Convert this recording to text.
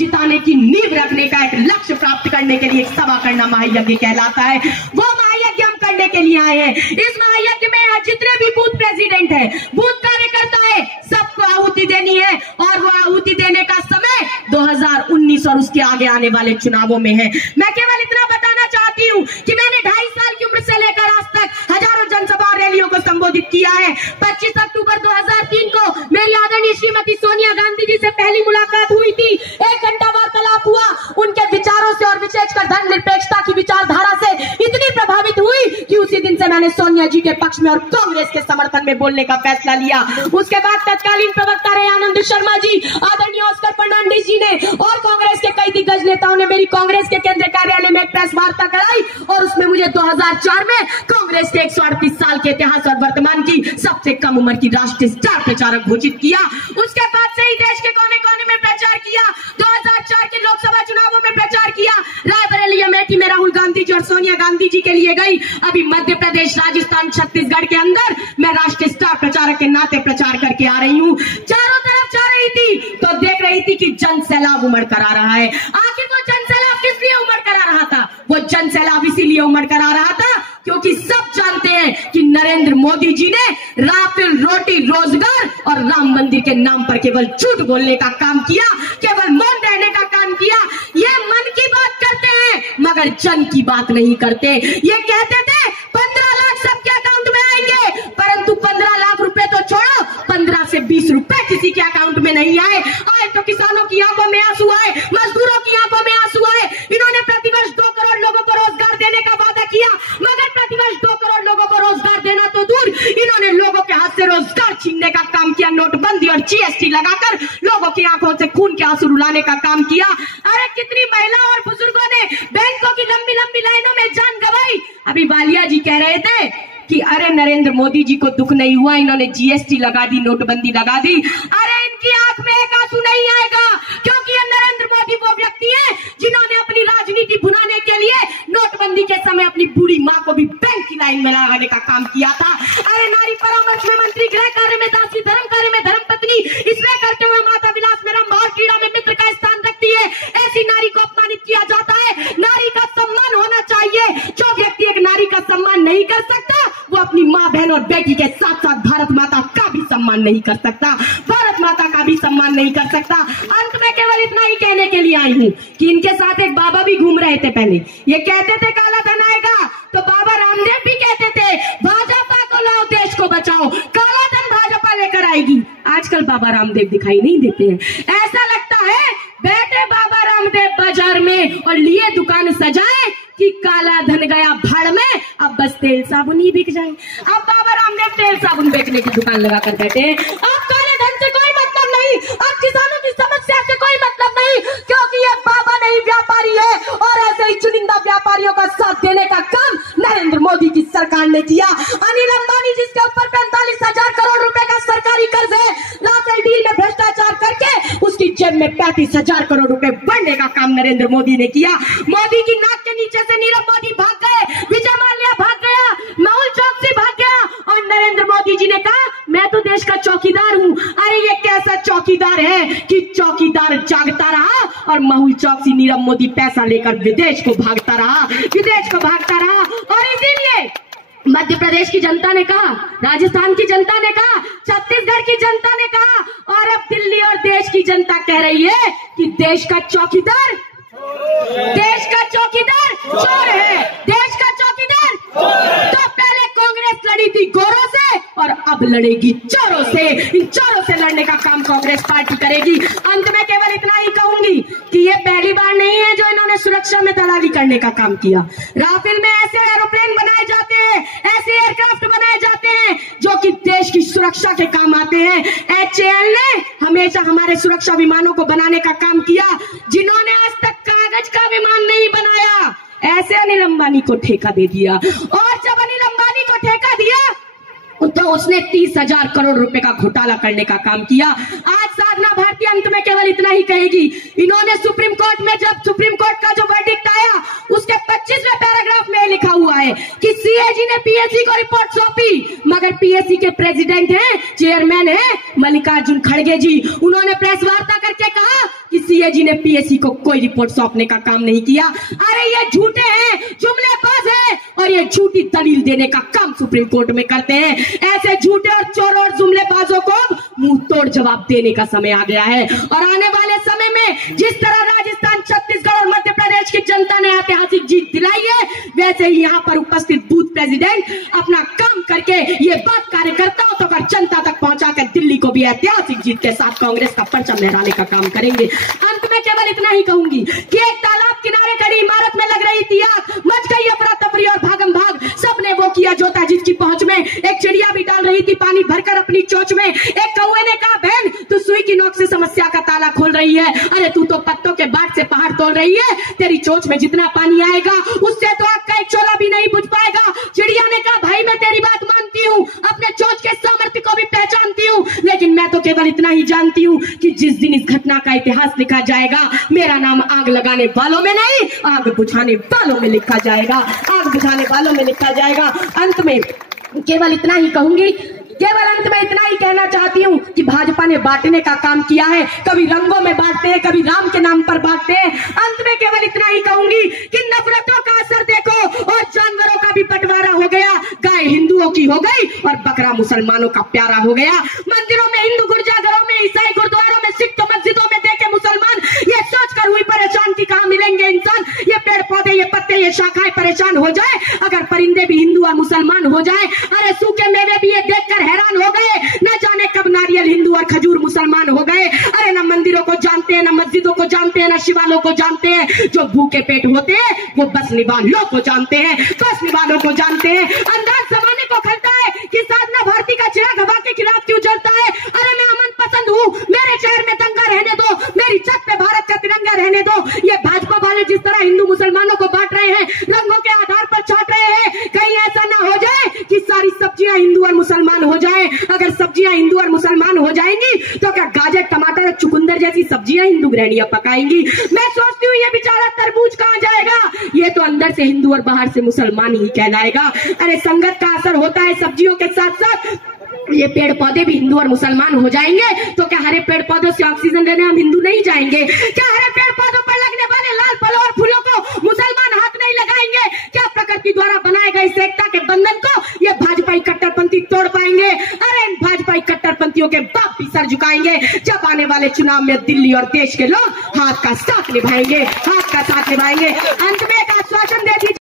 जिताने की नींव रखने का, एक लक्ष्य प्राप्त करने के लिए एक सभा करना महायज्ञ कहलाता है। वो महायज्ञ हम करने के लिए आए हैं। इस महायज्ञ में आज जितने भी बूथ प्रेसिडेंट है, बूथ कार्यकर्ता है, सबको आहुति देनी है और वो आहुति देने का समय 2019 और उसके आगे आने वाले चुनावों में है। मैं केवल इतना बताना चाहती हूँ कि मैंने 2.5 साल की उम्र से लेकर आज तक हजारों जनसभा और रैलियों को संबोधित किया है। 25 अक्टूबर 2003 को मेरी आदरणीय श्रीमती सोनिया गांधी जी से पहली मुलाकात हुई थी। 1 घंटा वार्तालाप हुआ। उनके विचारों से और विशेषकर धर्मनिरपेक्षता की विचारधारा से इतनी प्रभावित हुई कि उसी दिन से मैंने सोनिया जी के पक्ष में और कांग्रेस के समर्थन में बोलने का फैसला लिया। उसके बाद तत्कालीन प्रवक्ता रहे आनंद शर्मा जी, आदरणीय ऑस्कर फर्नांडिस जी ने और कांग्रेस के कई दिग्गज नेताओं ने मेरी कांग्रेस के केंद्रीय कार्यालय में एक प्रेस वार्ता कराई और उसमें मुझे 2004 में कांग्रेस के 138 साल के इतिहास और वर्तमान की सबसे कम उम्र की राष्ट्रीय स्टार प्रचारक घोषित किया। उसके बाद से ही देश के कोने कोने में प्रचार किया। 2004 के लोकसभा चुनावों में प्रचार किया। रायबरेली अमेठी में राहुल गांधी जी और सोनिया गांधी जी के लिए गई। अभी मध्य प्रदेश, राजस्थान, छत्तीसगढ़ के अंदर मैं राष्ट्रीय स्टार प्रचारक के नाते प्रचार करके आ रही हूँ। चारों तरफ जा रही थी तो देख रही थी कि जन सैलाब उमड़ कर आ रहा है। आखिर वो जन सैलाब किस लिए उमड़ कर आ रहा था? वो जन सैलाब इसीलिए उमड़ कर आ रहा था क्योंकि सब जानते हैं कि नरेंद्र मोदी जी ने राफेल, रोटी, रोजगार और राम मंदिर के नाम पर केवल झूठ बोलने का काम किया, केवल मौन रहने का काम किया। ये मन की बात करते हैं मगर जन की बात नहीं करते। ये कहते थे 15 लाख सबके अकाउंट में आएंगे, परंतु 15 लाख रुपए तो छोड़ो, 15 से 20 रुपए किसी के अकाउंट में नहीं आए। आए तो किसानों की आंखों में आंसू आए, मजदूरों की आंखों में आंसू आए। इन्होंने प्रतिवर्ष 2 करोड़ लोगों को रोजगार देने का वादा किया, मगर प्रतिवर्ष 2 करोड़ लोगों को रोजगार देना तो दूर, इन्होंने लोगों के हाथ से रोजगार छीनने का काम किया। नोटबंदी और जीएसटी लगाकर लोगों की आंखों से खून के आंसू रुलाने का काम किया। अरे कितनी महिला और बुजुर्गों ने बैंकों की लंबी लंबी लाइनों में जान गंवाई। अभी वालिया जी कह रहे थे कि अरे नरेंद्र मोदी जी को दुख नहीं हुआ, इन्होंने जीएसटी लगा दी, नोटबंदी लगा दी। अरे इनकी आंख में एक आंसू नहीं आएगा क्योंकि ये नरेंद्र मोदी वो व्यक्ति है जिन्होंने अपनी राजनीति भुनाने के लिए नोटबंदी के समय अपनी बूढ़ी माँ को भी बैंक की लाइन में लगाने का काम किया था। अरे नारी परामर्श में मंत्री, गृह कार्य में दासी, धर्म कार्य में धर्मपत्नी, इसलिए करते हुए माता विलास में रंभा और क्रीड़ा में मित्र का स्थान रखती है। ऐसी नारी को अपमानित किया जाता है। नारी का सम्मान होना चाहिए। जो व्यक्ति एक नारी का सम्मान नहीं कर सकता वो अपनी माँ, बहन और बेटी के साथ साथ भारत माता का भी सम्मान नहीं कर सकता, भारत माता का भी सम्मान नहीं कर सकता। अंत में केवल इतना ही कहने के लिए आई हूँ कि इनके साथ एक बाबा भी घूम रहे थे। पहले ये कहते थे काला धन आएगा, तो बाबा रामदेव भी कहते थे भाजपा को लाओ, देश को बचाओ, काला धन भाजपा लेकर आएगी। आजकल बाबा रामदेव दिखाई नहीं देते हैं। ऐसा लगता है बैठे बाबा रामदेव बाजार में और लिए दुकान सजाए कि काला धन गया भाड़ में, अब बस तेल साबुन ही बिक जाए। अब बाबा रामदेव तेल साबुन बेचने की दुकान लगाकर बैठे हैं। अब काले धन से कोई मतलब नहीं, अब किसानों की समस्या से कोई मतलब नहीं, क्योंकि ये बाबा नहीं व्यापारी है। और ऐसे ही चुनिंदा व्यापारियों का साथ देने का काम नरेंद्र मोदी की सरकार ने किया। अनिल अंबानी जिसके ऊपर 45,000 करोड़ रुपए का सरकारी कर्ज है, राफेल डील में भ्रष्टाचार करके उसकी जेब में 35,000 करोड़ रुपए बढ़ने का काम नरेंद्र मोदी ने किया। मोदी की नाक के नीचे से नीरव मोदी भाग गए, विजय माल्या भाग गया, मेहुल चौकसी भाग गया और नरेंद्र मोदी जी ने कहा मैं तो देश का चौकीदार हूँ। अरे ये कैसा चौकीदार है कि चौकीदार जागता रहा और मेहुल चौकसी, नीरव मोदी पैसा लेकर विदेश को भागता रहा, विदेश को भागता रहा। और इसीलिए मध्य प्रदेश की जनता ने कहा, राजस्थान की जनता ने कहा, छत्तीसगढ़ की जनता ने कहा और अब दिल्ली और देश की जनता कह रही है कि देश का चौकीदार चोर है, देश का चौकीदार। तो पहले कांग्रेस लड़ी थी गोरों से और अब लड़ेगी चोरों से। इन चोरों से लड़ने का काम कांग्रेस पार्टी करेगी। अंत में केवल इतना ही कहूंगी कि ये पहली बार नहीं है जो इन्होंने सुरक्षा में दलाली करने का काम किया। राफेल में ऐसे एरोप्लेन बनाए जाते हैं, ऐसे एयरक्राफ्ट बनाए जाते हैं जो कि देश की सुरक्षा के काम आते हैं। HAL ने हमेशा हमारे सुरक्षा विमानों को बनाने का काम किया। जिन्होंने आज तक कागज का विमान नहीं बनाया, ऐसे अनिल अंबानी को ठेका दे दिया। और जब अनिल अंबानी को ठेका दिया तो उसने 30,000 करोड़ रुपए का घोटाला करने का काम किया। आज साधना भारती अंत में केवल इतना ही कहेगी, इन्होंने सुप्रीम कोर्ट में, जब सुप्रीम कोर्ट का जो वर्डिक्ट आया उसके 25वें पैराग्राफ में में लिखा हुआ है कि सीएजी ने पीएससी को रिपोर्ट सौंपी, मगर पीएससी के प्रेसिडेंट हैं, चेयरमैन है मल्लिकार्जुन खड़गे जी। उन्होंने प्रेस वार्ता करके कहा कि सीएजी ने पीएससी को कोई रिपोर्ट सौंपने का काम नहीं किया। अरे ये झूठे हैं, जुमलेबाज हैं और ये झूठी दलील देने का काम सुप्रीम कोर्ट में करते हैं। ऐसे झूठे और चोरों और जुमलेबाजों को मुंह तोड़ जवाब देने का समय आ गया है। और आने वाले समय में जिस तरह राजस्थान, छत्तीसगढ़ और मध्य प्रदेश की जनता ने ऐतिहासिक जीत दिलाई है, वैसे ही यहाँ पर उपस्थित बूथ प्रेसिडेंट अपना काम करके ये बात कार्यकर्ताओं तक और जनता तक पहुंचाकर दिल्ली को भी ऐतिहासिक जीत के साथ कांग्रेस का परचम लहराने का काम करेंगे। अंत में केवल इतना ही कहूंगी कि एक तालाब किनारे खड़ी इमारत में लग रही थी आग, मच गई अफरा तफरी और भागम भाग, सबने वो किया जो था जिसकी पहुंच में। एक चिड़िया भी डाल रही थी पानी भरकर अपनी चोंच में। एक कौवे ने कहा, बहन तू सुई की नोक से समस्या का ताला खोल रही है, अरे तू तो पत्तों के बाट से पहाड़ तोड़ रही है, तेरी चोंच में जितना पानी आएगा उससे तो आग का एक चोला भी नहीं बुझ पाएगा। चिड़िया ने कहा, भाई मैं तेरी बात मानती हूँ, अपने चोंच के सामर्थ्य को भी पहचानती हूँ, लेकिन मैं तो केवल इतना ही जानती हूँ कि जिस दिन इस घटना का इतिहास लिखा जाएगा, मेरा नाम आग लगाने वालों में नहीं, आग बुझाने वालों में लिखा जाएगा, आग बुझाने वालों में लिखा जाएगा। अंत में केवल इतना ही कहूंगी, केवल अंत में इतना ही कहना चाहती हूँ कि भाजपा ने बांटने का काम किया है, कभी रंगों में बांटते हैं, कभी राम के नाम पर बांटते हैं। अंत में केवल इतना ही कहूंगी कि नफरतों का असर देखो और जानवरों का भी बंटवारा हो गया। गाय हिंदुओं की हो गई और बकरा मुसलमानों का प्यारा हो गया। मंदिरों में हिंदू, गिरजाघरों में ईसाई, गुरुद्वारों में सिख, तो मस्जिदों में देखे मुसलमान। ये सोचकर हुई परेशान कि कहाँ मिलेंगे इंसान। ये पेड़ पौधे, ये पत्ते, ये शाखाएं परेशान हो जाए अगर परिंदे भी हिंदू और मुसलमान हो जाए। अरे सूखे मेवे भी ये देखकर हैरान हो गए, न जाने कब नारियल हिंदू और खजूर मुसलमान हो गए। अरे न मंदिरों को जानते हैं, न मस्जिदों को जानते हैं, न शिवालयों को जानते हैं। जो भूखे पेट होते हैं वो बस निवालों को जानते हैं, बस निवालों को जानते हैं। अंदाज जमाने को करता है कि साधना भारती का चिराग हवा के खिलाफ क्यों जलता है। अरे मैं अमन पसंद हूँ, मेरे शहर में दंगा रहने दो, मेरी छत पे भारत का तिरंगा रहने दो। ये भाजपा वाले जिस तरह हिंदू मुसलमानों को बांट रहे हैं, रंगों के आधार पर छाट रहे हैं, कहीं ऐसा ना हो जाए कि सारी सब्जियां हिंदू और मुसलमान हो जाए। अगर सब्जियां हिंदू और मुसलमान हो जाएंगी तो क्या गाजर, टमाटर और चुकंदर जैसी सब्जियां हिंदू गृहिणियां पकाएंगी। मैं सोचती हूँ ये बेचारा तरबूज कहाँ जाएगा, ये तो अंदर से हिंदू और बाहर से मुसलमान ही कहलाएगा। अरे संगत का असर होता है सब्जियों के साथ साथ, ये पेड़ पौधे भी हिंदू और मुसलमान हो जाएंगे तो क्या हरे पेड़ पौधों से ऑक्सीजन लेने हम हिंदू नहीं जाएंगे? क्या हरे पेड़ पौधों पर लगने वाले लाल फलों और फूलों को मुसलमान हाथ नहीं लगाएंगे? क्या प्रकृति द्वारा बनाए गए इस एकता के बंधन को ये भाजपाई कट्टरपंथी तोड़ पाएंगे? अरे इन भाजपाई कट्टरपंथियों के बाप भी सर झुकाएंगे जब आने वाले चुनाव में दिल्ली और देश के लोग हाथ का साथ निभाएंगे, हाथ का साथ निभाएंगे। अंत में एक आश्वासन दे दीजिए।